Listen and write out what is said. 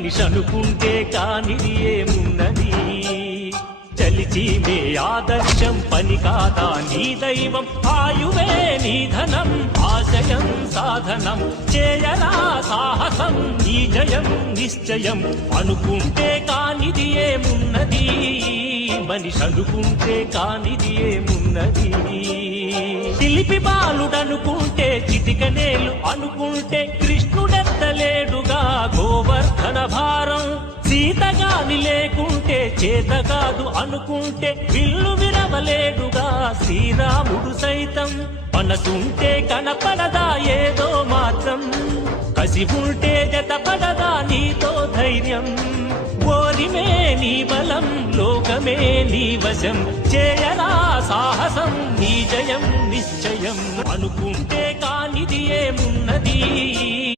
మనిషి అనుకుంటే కానిది ఏమున్నది చలిచి మే ఆదర్శం పని కాదా నీ దైవం ఆయువే నీ ధనం ఆశయం సాధనం చేయరా సాహసం నీ జయం నిశ్చయం అనుకుంటే కానిది ఏమున్నది మనిషి అనుకుంటే కానిది ఏమున్నది చిలిపి బాలుడనుకుంటే చిటికనేలు అనుకుంటే కృష్ణుడెత్తలేడుగా గోవర్ధన భారం సీతగాని లేకుంటే చేత కాదు అనుకుంటే విల్లు విరవలేడుగా శ్రీరాముడు సైతం మనసుంటే కనపడదా ఏదో మాత్రం కసి ఉంటే జతపడదా నీతో ధైర్యం ఓరిమే నీ బలం లోకమే నీ వశం చేయరా సాహసం నీ జయం నిశ్చయం అనుకుంటే కానిది ఏమున్నది